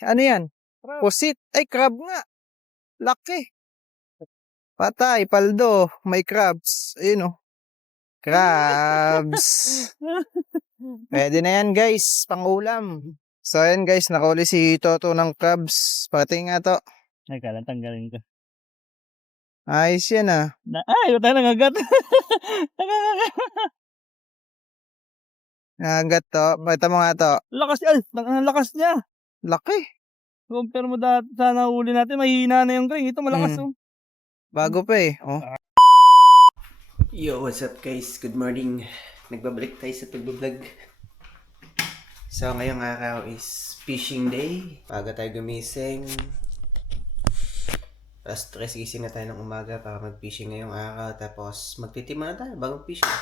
Ano yan? Pusit. Ay, crab nga. Laki. Patay, paldo. May crabs. Ayun oh. Crabs. Pwede na yan guys. Pangulam. So ayan guys. Nakahuli si Toto ng crabs. Pati nga to. Ay, kala tanggalin ko. Ayos yan ah. Ay, wala nang agat. Nagat to. Pakita mo nga to. Lakas niya. Ang lakas niya. Laki. Compare mo dati sa nahuli natin, mahihina na yung ring. Ito malakas oh. Bago pa eh. Oh. Yo, what's up guys? Good morning. Nagbabalik tayo sa pag-vlog. So, ngayong araw is fishing day. Paga tayo gumising. Alas 3 gising na tayo ng umaga para mag-fishing ngayong araw. Tapos, magtitima na tayo bago fishing.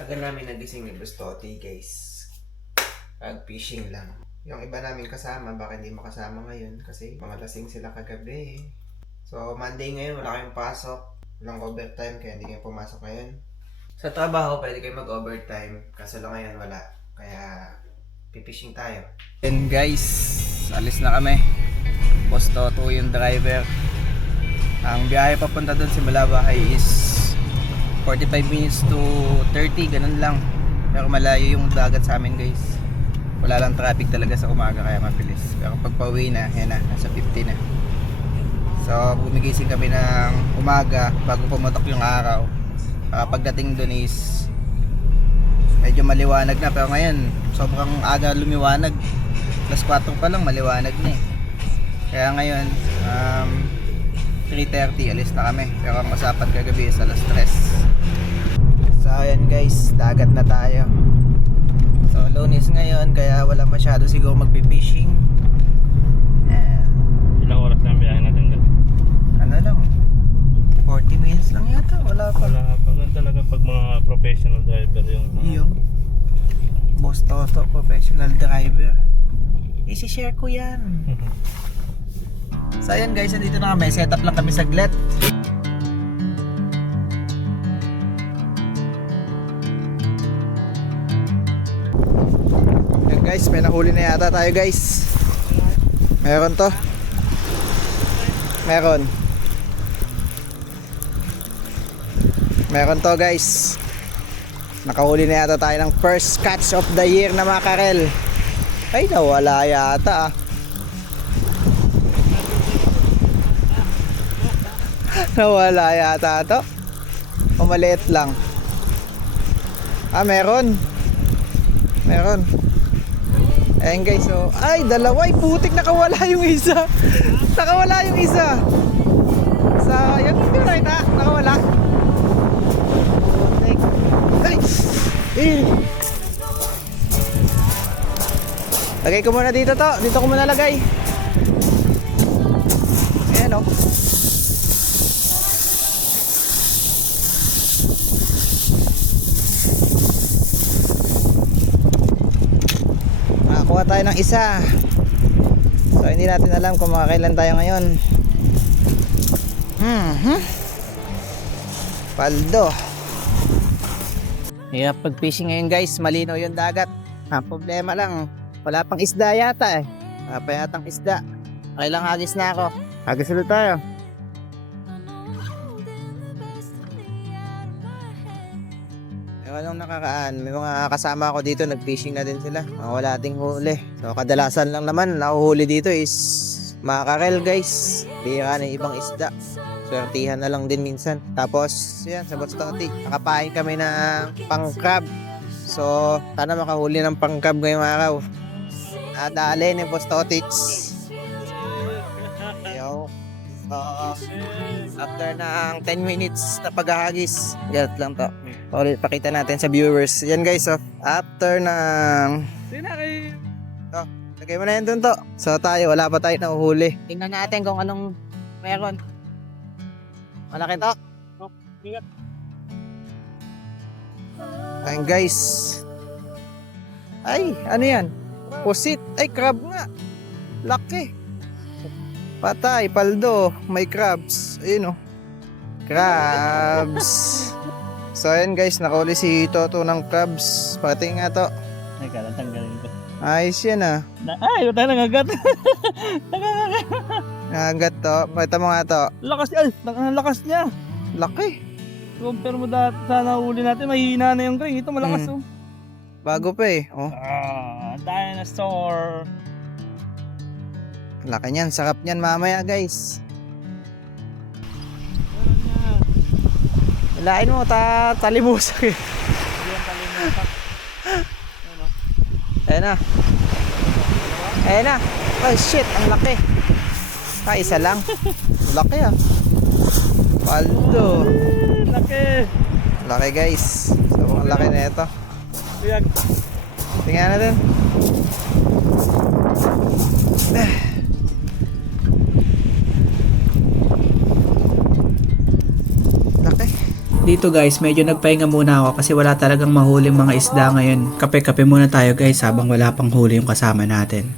Aga namin nagising ni Bustoti guys. Pag-fishing lang. Yung iba namin kasama, baka hindi makasama ngayon kasi mga lasing sila kagabi. So, Monday ngayon, wala kayong pasok. Walang overtime kaya hindi kayo pumasok ngayon. Sa trabaho, pwede kayo mag-overtime. Kaso lang ngayon, wala. Kaya, pipishing tayo. And guys, alis na kami. Boss Toto yung driver. Ang biyahe papunta doon sa Balabahay is 45 minutes to 30, ganun lang. Pero malayo yung dagat sa amin guys. Wala lang traffic talaga sa umaga kaya mabilis. Pero pag pauwi na, yan na, nasa 50 na. So, gumigising kami ng umaga bago pumutok yung araw. Pagdating dun is medyo maliwanag na. Pero ngayon, sobrang aga lumiwanag. Plus 4 pa lang, maliwanag na eh. Kaya ngayon, 3:30, alis na kami. Pero ang usapan kagabi is alas 3. So, ayan guys, dagat na tayo. So, Lunes ngayon, kaya wala masyado siguro magpipishing. Ilang oras lang biyahe natin doon? Ano lang, 40 minutes lang yata, wala pa. Wala pa lang talaga pag mga professional driver yung Yung Boss Toto, professional driver. I-share ko yan. So ayan guys, nandito na kami. Set up lang kami saglit. Ayan guys, may nahuli na yata tayo guys. Meron to. Meron to guys. Nakahuli na yata tayo ng first catch of the year na mackerel. Ay, nawala yata ah. Nawala yata to. O maliit lang. Meron. Ayan guys, so ay, dalawa. Ay, putik, nakawala yung isa. Sayang, hindi na kita. Nakawala. Ay! Lagay ko muna dito to. Dito ko muna lagay. Ayan o. Nakakuha tayo ng isa. So hindi natin alam kung makakailan tayo ngayon. Paldo. Hirap pag fishing ngayon guys, malinaw yung dagat. Ang problema lang, wala pang isda yata eh. Wala pa yatang isda. Okay lang, hagis na ako. Hagis ulit tayo. Ewan nung nakakaan, may mga kasama ako dito, nag-fishing na din sila. Wala ating huli. So kadalasan lang naman, nahuhuli dito is mackerel guys. Bihira na ibang isda. Swertihan na lang din minsan. Tapos, yan, sa Bustoti, nakapain kami ng pang-crab. So, sana makahuli ng pang-crab ngayong araw. Nadali ni Bustotich. Yo. After ng 10 minutes na paghahagis, galat lang to. Ulit, pakita natin sa viewers. Yan guys, so, after ng... Lagay mo na yan dun to. So, tayo, wala pa tayo nahuhuli. Tingnan natin kung anong meron. Malaki to. Ayun guys. Ay, ano yan? Pusit. Ay, crab nga. Laki. Patay, paldo. May crabs. Ayun oh. Crabs. So ayun guys, nakahuli si Toto ng crabs. Pati nga to. Ay, kala tanggalin ko. Ayos yan ah. Ay, tayo nangagat. Nagat to. Pakita mo nga to. Lakas niya. Ay, ang lakas niya. Laki. Compare mo dati sa nahuli natin, mahihina na yung ring. Ito malakas oh. Bago pa eh. Oh. Dinosaur. Laki niyan. Sarap niyan mamaya guys. Lain mo. Talimusak eh. Ayan na. Ayan na. Oh shit. Ang laki. Isa lang. Laki ah. Paldo. Laki. Laki guys. Sobrang laki na ito. Biyag. Tingnan natin. Laki. Dito guys, medyo nagpahinga muna ako kasi wala talagang mahuling mga isda ngayon. Kape-kape muna tayo guys habang wala pang huli yung kasama natin.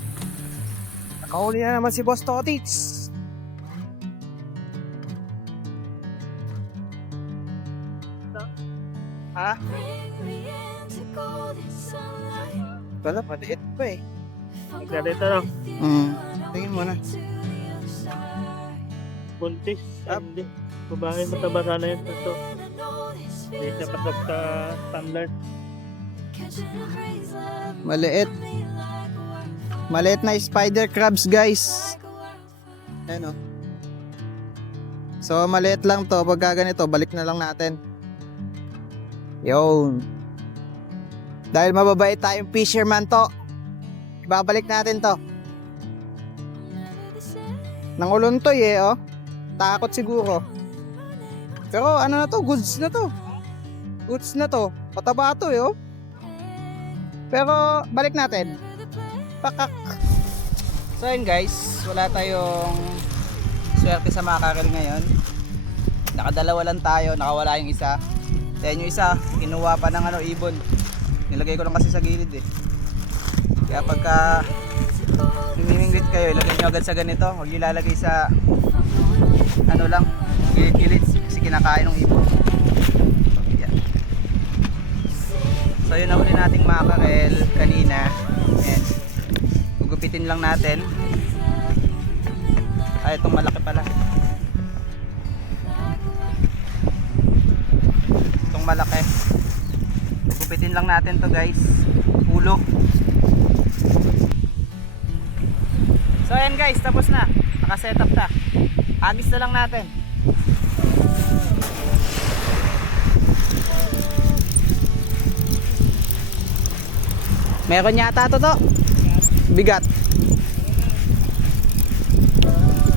Nakahuli na naman si Boss Totits. Ha? Wala, maliit pa eh. Ganito lang. Tingin mo na. Buntis. Hindi. Babae mataba sana yun. Ito. Hindi siya pasok sa standard. Maliit. Maliit na spider crabs guys. Ayan o. So maliit lang to. Pagka ganito, balik na lang natin. Yun. Dahil mababait tayong fisherman to, ibabalik natin to. Nanguluntoy eh oh. Takot siguro. Pero ano na to, goods na to. Goods na to. Pataba to eh oh. Pero balik natin. Pakak. So yun guys, wala tayong swerte sa makarel ngayon. Nakadalawa lang tayo, nakawala yung isa. Then yung isa, kinuha pa ng ibon. Nilagay ko lang kasi sa gilid eh. Kaya pagka mimingwit kayo, ilagay nyo agad sa ganito. Huwag nyo ilalagay sa lang, gilid-gilid kasi kinakain ng ibon. Yan. So yun na huli nating makarel kanina. Ayan. Gugupitin lang natin. Ay, itong malaki pala. Itong malaki. Gugupitin lang natin to guys. Ulo. So ayan guys, tapos na. Naka-setup na. Agis na lang natin. Meron yata to. Bigat.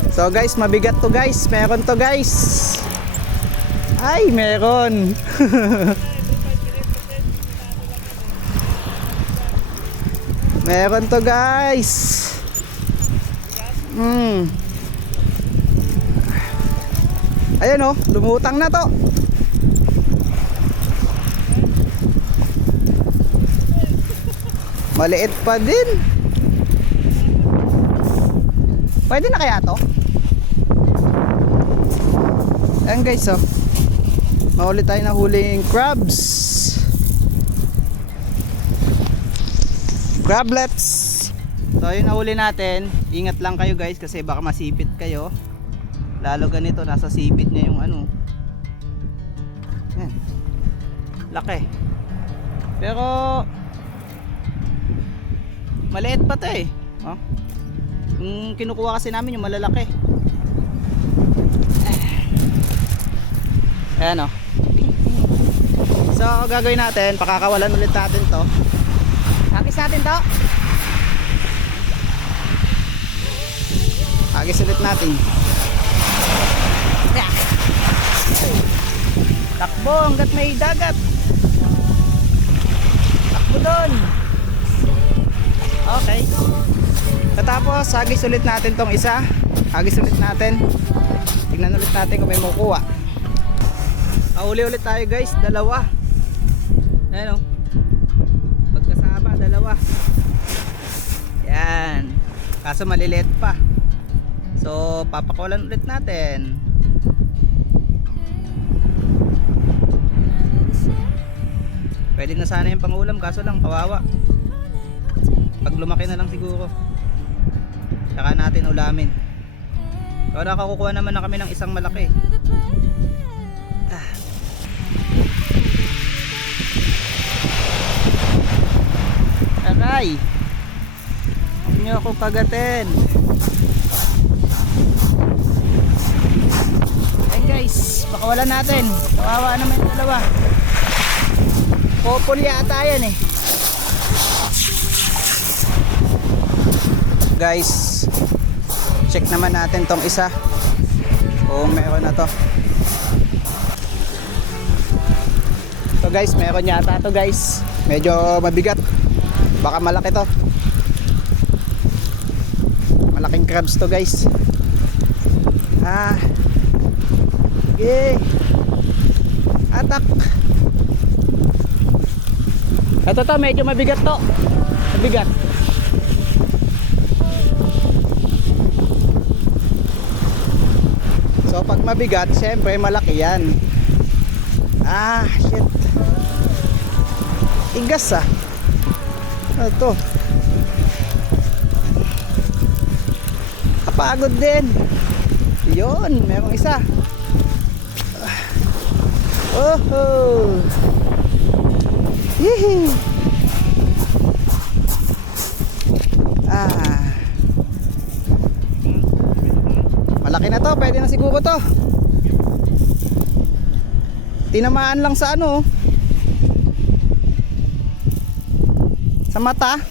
So guys, mabigat to guys. Meron to guys. Ay, meron. Meron to guys. Ayan oh, lumutang na to. Maliit pa din. Pwede na kaya to? Ayan guys oh. Mahuli tayo na huling crabs. Crablets. So yun nahuli natin. Ingat lang kayo guys kasi baka masipit kayo. Lalo ganito, nasa sipit niya yung Yan. Laki. Pero maliit pa to eh. Oh. Yung kinukuha kasi namin yung malalaki. Ayan oh. So gagawin natin, pakakawalan ulit natin to. Agis natin to. Agis ulit natin. Takbo hanggat may dagat. Takbo doon. Okay. Tapos agis ulit natin tong isa. Agis ulit natin. Tingnan ulit natin kung may makukuha. Uli ulit tayo guys, dalawa. Ayan o. Magkasama, dalawa. Yan. Kaso maliliit pa. So papakawalan ulit natin. Pwede na sana yung pangulam, kaso lang kawawa. Pag lumaki na lang siguro, saka natin ulamin. So nakakukuha naman na kami ng isang malaki. Aray! Huwag niyo ako kagatin. Ayun guys, baka wala natin. Kawawa naman yung dalawa. Popol yata yan eh. Guys, check naman natin tong isa. Kung meron na to. So guys, meron yata to guys. Medyo mabigat. Baka malaki to. Malaking crabs to guys. Okay. Atak. Ito to, medyo mabigat to. Mabigat. So pag mabigat, syempre malaki yan. Shit. Tigas ah. Ito. Kapagod din. Yun, merong isa. Oh. Hihi. Malaki na to, pwede na siguro to. Tinamaan lang sa ano, sa mata.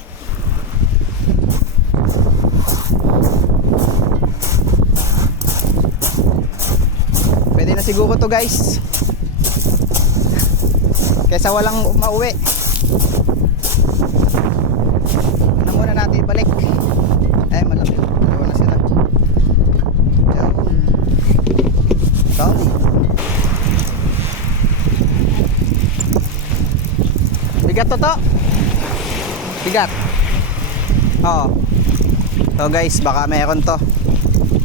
Pwede na siguro to guys, kaysa walang mauwi. Ano muna natin ibalik. Malaki, dalawa na sila. Solid. Bigat to. Bigat. Oo. So guys, baka meron to.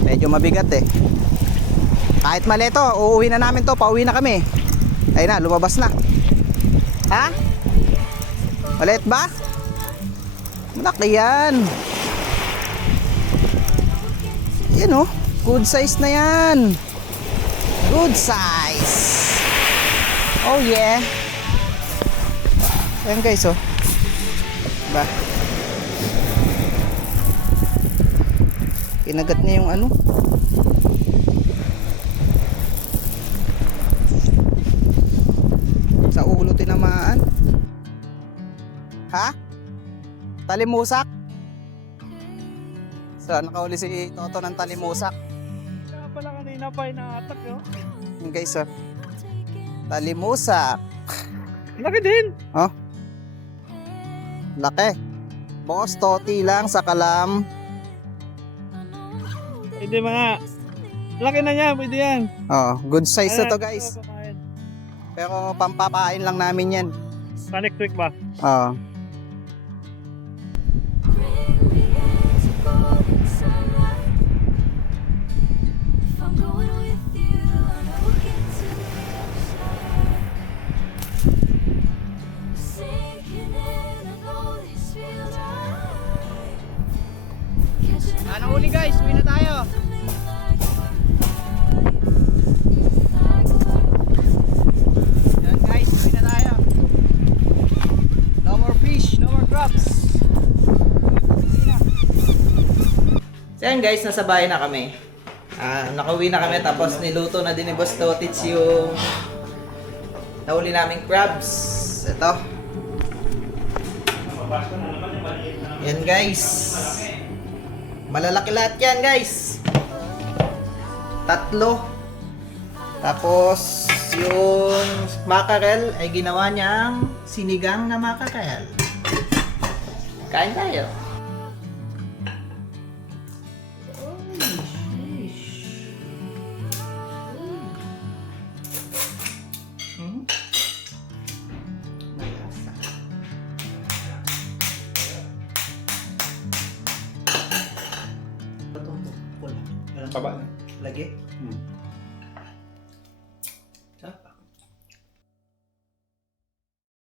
Medyo mabigat eh. Kahit mali to, uuwi na namin to. Pauwi na kami. Ayun na, lumabas na. Ha? Maliit ba? Malaki yan. Yan oh. Good size na yan. Good size. Oh yeah. Ayan guys oh. Diba? Kinagat niya yung ano. Sa ulo tinamaan. Ha? Talimusak? So nakahuli si Toto ng talimusak. Kaya pala kanina pa inaatak yun. Ayan guys oh. Talimusak. Laki din. Oh. Laki. Boss, toti lang sa kalam. Hindi mga. Laki na niya, pwede yan. Oh, good size na to Ayan, guys. ito, kakain. Pero pampapain lang namin yan. Panic trick ba? Oh. Ano huli guys? Uwi na tayo. Yan guys, uwi na tayo. No more fish, no more crabs. So yan guys, nasa bahay na kami. Nakauwi na kami tapos niluto na din ni Boss Totits yung nahuli naming crabs. Ito. Yan guys. Malalaki lahat yan guys. 3. Tapos yung mackerel ay ginawa niyang sinigang na mackerel. Kain tayo. Paba. Lagi.